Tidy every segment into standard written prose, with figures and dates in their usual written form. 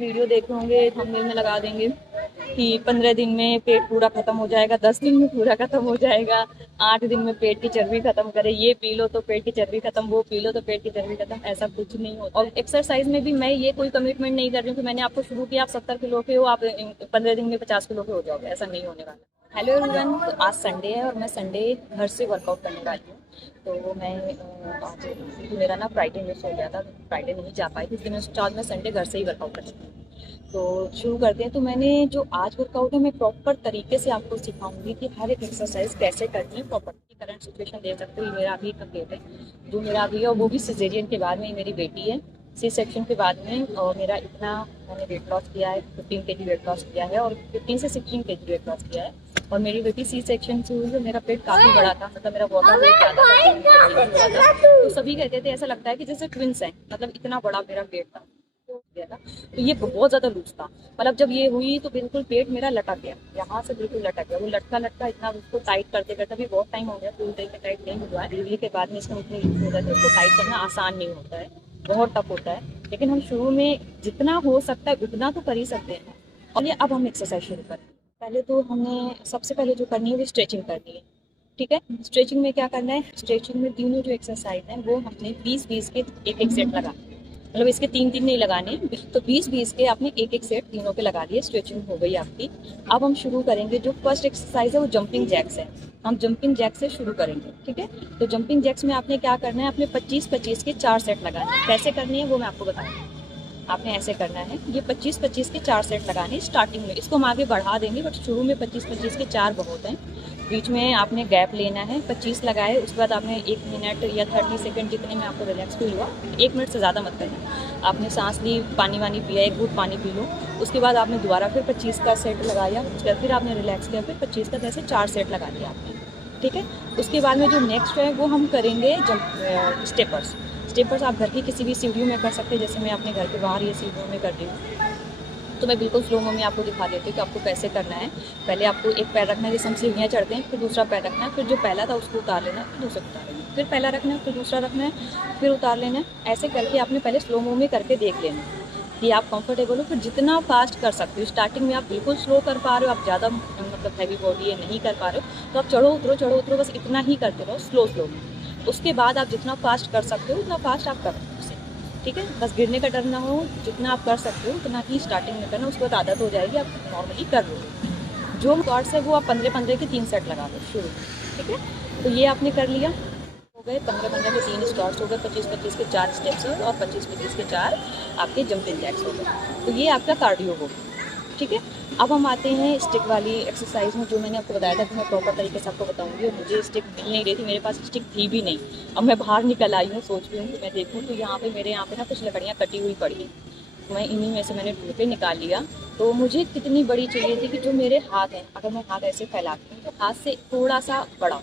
Video देखे होंगे, thumbnail में लगा देंगे कि 15 दिन में पेट पूरा खत्म हो जाएगा, 10 दिन में पूरा खत्म हो जाएगा, 8 दिन में पेट की चर्बी खत्म करे, ये पी लो तो पेट की चर्बी खत्म, वो पी लो तो पेट की चर्बी खत्म। ऐसा कुछ नहीं होता। और एक्सरसाइज में भी मैं ये कोई कमिटमेंट नहीं कर रही हूँ कि मैंने आपको शुरू किया आप 70 किलो के हो, आप 15 दिन में 50 किलो के हो जाओगे, ऐसा नहीं होने वाला। हेलो एवरीवन, तो आज संडे है और मैं संडे घर से वर्कआउट करने वाली हूँ। तो मैं आज मेरा ना फ्राइडे मिस हो गया था, फ्राइडे नहीं जा पाई, इसलिए मैं आज मैं संडे घर से ही वर्कआउट करती हूँ। तो शुरू करते हैं। तो मैंने जो आज वर्कआउट है मैं प्रॉपर तरीके से आपको सिखाऊंगी कि हर एक एक्सरसाइज कैसे करनी है प्रॉपर। करंट सिचुएशन देख सकते हो, मेरा अभी का पेट है जो मेरा अभी है, और वो भी सिजेरियन के बाद में मेरी बेटी है, सी सेक्शन के बाद में। और मेरा इतना मैंने वेट लॉस किया है, 15 kg वेट लॉस किया है, और 15 से 16 kg वेट लॉस किया है। और मेरी बेटी सी सेक्शन से हुई, मेरा पेट काफ़ी बड़ा था, मतलब मेरा वाटर वेट ज़्यादा था। तो सभी कहते थे ऐसा लगता है कि जैसे ट्विंस हैं, मतलब इतना बड़ा मेरा पेट था। तो ये बहुत ज़्यादा लूज था, मतलब जब ये हुई तो बिल्कुल पेट मेरा लटक गया, यहाँ से बिल्कुल लटक गया। वो लटका लटका इतना, उसको टाइट करते करते भी बहुत टाइम हो गया, फुल टाइम में टाइट नहीं हुआ है। डिलीवरी के बाद में इसमें इतनी लूज हो जाती है, उसको टाइट करना आसान नहीं होता है, बहुत टफ होता है। लेकिन हम शुरू में जितना हो सकता है उतना तो कर ही सकते हैं। और ये अब हम एक्सरसाइज शुरू करें। पहले तो हमने सबसे पहले जो करनी है वो स्ट्रेचिंग करनी है, ठीक है। स्ट्रेचिंग में क्या करना है, स्ट्रेचिंग में तीनों जो एक्सरसाइज हैं वो हमने 20-20 के एक एक सेट लगाने, मतलब इसके 3-3 नहीं लगाने, तो 20-20 के आपने एक एक सेट तीनों के लगा लिए। स्ट्रेचिंग हो गई आपकी। अब हम शुरू करेंगे, जो फर्स्ट एक्सरसाइज है वो जंपिंग जैक्स है। हम जंपिंग जैक से शुरू करेंगे, ठीक है। तो जंपिंग जैक्स में आपने क्या करना है, आपने 25-25 के 4 सेट लगाने हैं। कैसे करनी है वो मैं आपको बताऊँगी। आपने ऐसे करना है, ये 25-25 के 4 सेट लगाने स्टार्टिंग में, इसको हम आगे बढ़ा देंगे, बट शुरू में 25-25 के 4 बहुत हैं। बीच में आपने गैप लेना है, 25 लगाए, उसके बाद आपने 1 मिनट या 30 सेकंड जितने में आपको रिलैक्स फील हुआ, 1 मिनट से ज़्यादा मत करना। आपने सांस ली, पानी वानी पिया, एक घूंट पानी पी लो, उसके बाद आपने दोबारा फिर 25 का सेट लगाया, उसके बाद फिर आपने रिलैक्स किया, फिर 25 का जैसे 4 सेट लगा लिया आपने, ठीक है। उसके बाद में जो नेक्स्ट है वो हम करेंगे जंप स्टेपर्स। स्टेपर्स आप घर की किसी भी सीढ़ियों में कर सकते हैं, जैसे मैं अपने घर के बाहर ये सीढ़ियों में कर रही हूँ। तो मैं बिल्कुल स्लो में आपको दिखा देती हूँ कि आपको कैसे करना है। पहले आपको एक पैर रखना है, जैसे हम सीढ़ियाँ चढ़ते हैं, फिर दूसरा पैर रखना है, फिर जो पहला था उसको उतार लेना है, फिर दूसरा उतार लेना है, फिर पहला रखना है, फिर दूसरा रखना है, फिर उतार लेना है। ऐसे करके आपने पहले स्लो में करके देख लेना है कि आप कंफर्टेबल हो। फिर जितना फास्ट कर सकते हो, स्टार्टिंग में आप बिल्कुल स्लो कर पा रहे हो, आप ज़्यादा मतलब हैवी बॉडी है नहीं कर पा रहे हो, तो आप चढ़ो उतरो बस इतना ही करते रहो स्लो में। उसके बाद आप जितना फास्ट कर सकते हो उतना फास्ट आप करो, ठीक है। बस गिरने का डर ना हो, जितना आप कर सकते हो उतना ही स्टार्टिंग में करना, उसके बाद आदत हो जाएगी, आप नॉर्मली कर लो। जो शॉर्ट्स है वो आप 15-15 के 3 सेट लगा दो शुरू, ठीक है। तो ये आपने कर लिया, हो गए 15-15 के 3 स्टॉर्ट्स हो गए, 25-25 के 4 स्टेप्स और 25-25 के 4 आपके जंपिंग जैक्स हो गए। तो ये आपका कार्डियो हो गया, ठीक है। अब हम आते हैं स्टिक वाली एक्सरसाइज में, जो मैंने आपको बताया था कि मैं प्रॉपर तरीके से आपको बताऊंगी। और मुझे स्टिक मिल नहीं रही थी, मेरे पास स्टिक थी भी नहीं। अब मैं बाहर निकल आई हूँ, सोच रही हूँ कि मैं देखूँ, तो मेरे यहाँ पे ना कुछ लकड़ियाँ कटी हुई पड़ी हैं, मैं इन्हीं में से मैंने ढूंढ के निकाल लिया। तो मुझे कितनी बड़ी चाहिए थी कि जो मेरे हाथ हैं, अगर मैं हाथ ऐसे फैलाती हूँ तो हाथ से थोड़ा सा बड़ा हो,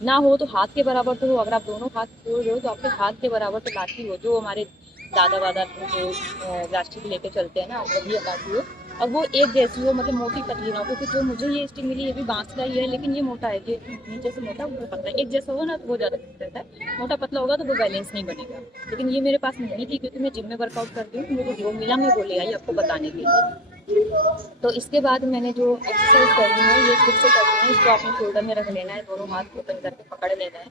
ना हो तो हाथ के बराबर तो हो। अगर आप दोनों हाथ जोड़ रहे हो तो आपके हाथ के बराबर तो लाठी हो, जो हमारे दादा वादा जो प्लास्टिक लेके चलते हैं ना, वही लाठी हो। और वो एक जैसी हो, मतलब मोटी पतली ना हो, क्योंकि जो मुझे ये स्टिक मिली ये भी बांस का ही है, लेकिन ये मोटा है, ये नीचे से मोटा ऊपर पतला है। एक जैसा होगा ना तो वो ज़्यादा ठीक रहता है, मोटा पतला होगा तो वो बैलेंस नहीं बनेगा। लेकिन ये मेरे पास नहीं थी, क्योंकि मैं जिम में वर्कआउट करती हूँ, मुझे जो मिला मैं वो ले आई आपको बताने के लिए। तो इसके बाद मैंने जो एक्सरसाइज करनी है ये स्टिक से करनी है। इसको आपने शोल्डर में रख लेना है, दोनों हाथ ओपन करके पकड़ लेना है,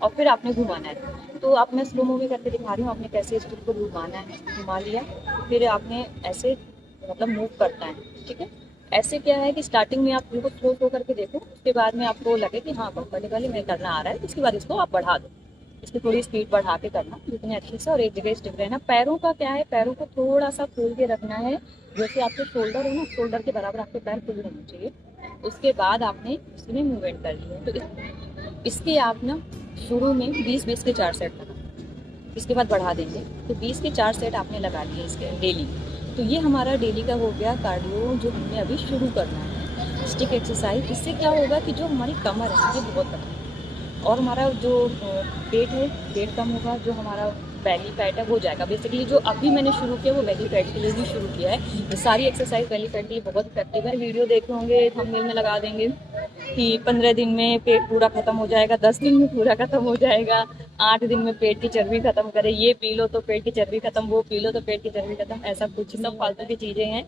और फिर आपने घुमाना है। तो आप मैं स्लो मूवी करके दिखा रही हूँ, आपने कैसे स्टिक को घुमाना है, घुमा लिया, फिर आपने ऐसे मतलब मूव करना है, ठीक है। ऐसे क्या है कि स्टार्टिंग में आप बिल्कुल स्लो करके देखो, उसके बाद में आपको लगे कि हाँ कंफर्टेबल में करना आ रहा है, उसके बाद इसको आप बढ़ा दो, इसकी थोड़ी स्पीड बढ़ा के करना जितने अच्छे से, और एक जगह स्टिक रहना। पैरों का क्या है, पैरों को थोड़ा सा खोल के रखना है, जैसे आपके शोल्डर हो ना, शोल्डर के बराबर आपके पैर खुले होने चाहिए। उसके बाद आपने इसमें मूवमेंट कर ली है, तो इसके आप ना शुरू में 20-20 के 4 सेट लगा, इसके बाद बढ़ा देंगे। तो 20 के 4 सेट आपने लगा लिए इसके डेली। तो ये हमारा डेली का हो गया कार्डियो, जो हमने अभी शुरू करना है, स्टिक एक्सरसाइज। इससे क्या होगा कि जो हमारी कमर है ये बहुत बढ़ेगी, और हमारा जो पेट है, पेट कम होगा, जो हमारा बेली फैट है वो जाएगा। बेसिकली जो अभी मैंने शुरू किया वो बेली फैट के लिए ही शुरू किया है। ये सारी एक्सरसाइज बेली फैट के लिए बहुत इफेक्टिव है। वीडियो देखे होंगे, थंबनेल में लगा देंगे कि 15 दिन में पेट पूरा खत्म हो जाएगा, 10 दिन में पूरा खत्म हो जाएगा, 8 दिन में पेट की चर्बी खत्म करे, ये पी लो तो पेट की चर्बी खत्म, वो पी लो तो पेट की चर्बी खत्म, ऐसा कुछ सब फालतू की चीजें हैं।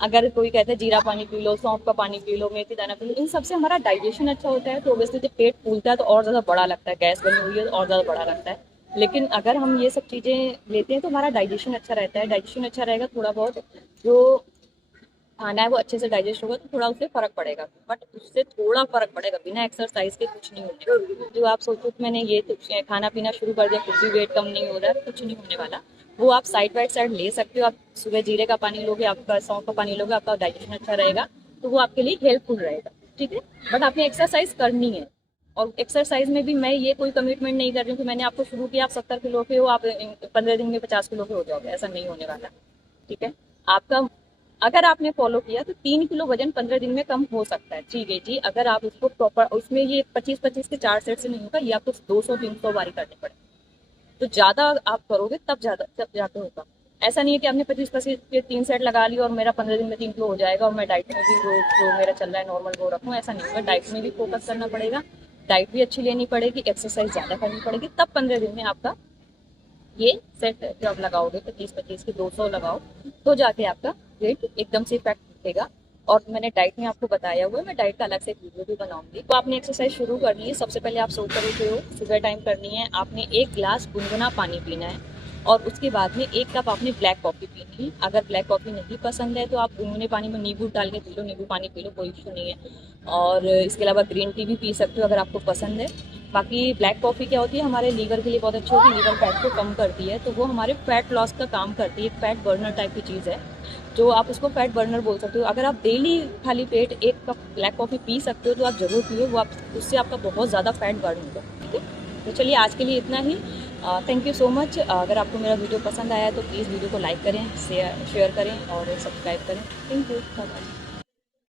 अगर कोई कहता है जीरा पानी पी लो, सौंफ का पानी पी लो, मेथी दाना पी लो, इन सबसे हमारा डाइजेशन अच्छा होता है। तो ऑब्वियसली जब पेट फूलता है तो और ज़्यादा बड़ा लगता है, गैस बनी हुई है तो और ज़्यादा बड़ा लगता है। लेकिन अगर हम ये सब चीज़ें लेते हैं तो हमारा डाइजेशन अच्छा रहता है। डाइजेशन अच्छा रहेगा, थोड़ा बहुत जो खाना है वो अच्छे से डाइजेस्ट होगा तो थोड़ा उससे फर्क पड़ेगा, बट उससे थोड़ा फर्क पड़ेगा, बिना एक्सरसाइज के कुछ नहीं होने। जो आप सोचो कि मैंने ये तो खाना पीना शुरू कर दिया फिर भी वेट कम नहीं हो रहा है, कुछ नहीं होने वाला। वो आप साइड बाय साइड ले सकते हो। आप सुबह जीरे का पानी लोगे, आपका सौंफ का पानी लोगे, आपका डाइजेशन अच्छा रहेगा, तो वो आपके लिए हेल्पफुल रहेगा, ठीक है। बट आपने एक्सरसाइज करनी है। और एक्सरसाइज में भी मैं ये कोई कमिटमेंट नहीं कर रही हूँ कि मैंने आपको शुरू किया आप 70 किलो के हो, आप 15 दिन में 50 किलो के हो जाओगे, ऐसा नहीं होने वाला, ठीक है। आपका अगर आपने फॉलो किया तो 3 किलो वजन 15 दिन में कम हो सकता है, ठीक है जी। अगर आप उसको प्रॉपर, उसमें ये 25-25 के 4 सेट से नहीं होगा, ये आपको 200-300 बारी करनी पड़ेगी। तो ज्यादा आप करोगे तब जाके होगा। ऐसा नहीं है कि आपने 25-25 के 3 सेट लगा लिया और मेरा 15 दिन में 3 किलो हो जाएगा और मैं डाइट में भी जो मेरा चल रहा है नॉर्मल वो रखूँ, ऐसा नहीं होगा। डाइट में भी फोकस करना पड़ेगा, डाइट भी अच्छी लेनी पड़ेगी, एक्सरसाइज ज्यादा करनी पड़ेगी, तब 15 दिन में आपका ये सेट है। जो आप लगाओगे 25-25 की 200 लगाओ तो जाके आपका वेट एकदम से इफेक्ट दिखेगा। और मैंने डाइट में आपको बताया हुआ है, मैं डाइट का अलग से एक वीडियो भी बनाऊंगी। तो आपने एक्सरसाइज शुरू करनी है, सबसे पहले आप सोकर उठे हो, सुबह टाइम करनी है, आपने 1 गिलास गुनगुना पानी पीना है और उसके बाद में 1 कप आपने ब्लैक कॉफ़ी पीनी है। अगर ब्लैक कॉफ़ी नहीं पसंद है तो आप गुनगुने पानी में नींबू डाल के पी लो, नींबू पानी पी लो, कोई इशू नहीं है। और इसके अलावा ग्रीन टी भी पी सकते हो अगर आपको पसंद है। बाकी ब्लैक कॉफ़ी क्या होती है, हमारे लीवर के लिए बहुत अच्छी होती है, लीवर फैट को कम करती है, तो वो हमारे फैट लॉस का काम करती है, एक फैट बर्नर टाइप की चीज़ है, जो आप उसको फैट बर्नर बोल सकते हो। अगर आप डेली खाली पेट 1 कप ब्लैक कॉफ़ी पी सकते हो तो आप जरूर पियो, वो आप उससे आपका बहुत ज़्यादा फैट बर्न होगा, ठीक है। तो चलिए आज के लिए इतना ही। Thank you so much. अगर आपको मेरा वीडियो पसंद आया तो प्लीज़ वीडियो को लाइक करें, शेयर करें और सब्सक्राइब करें। Thank you so much.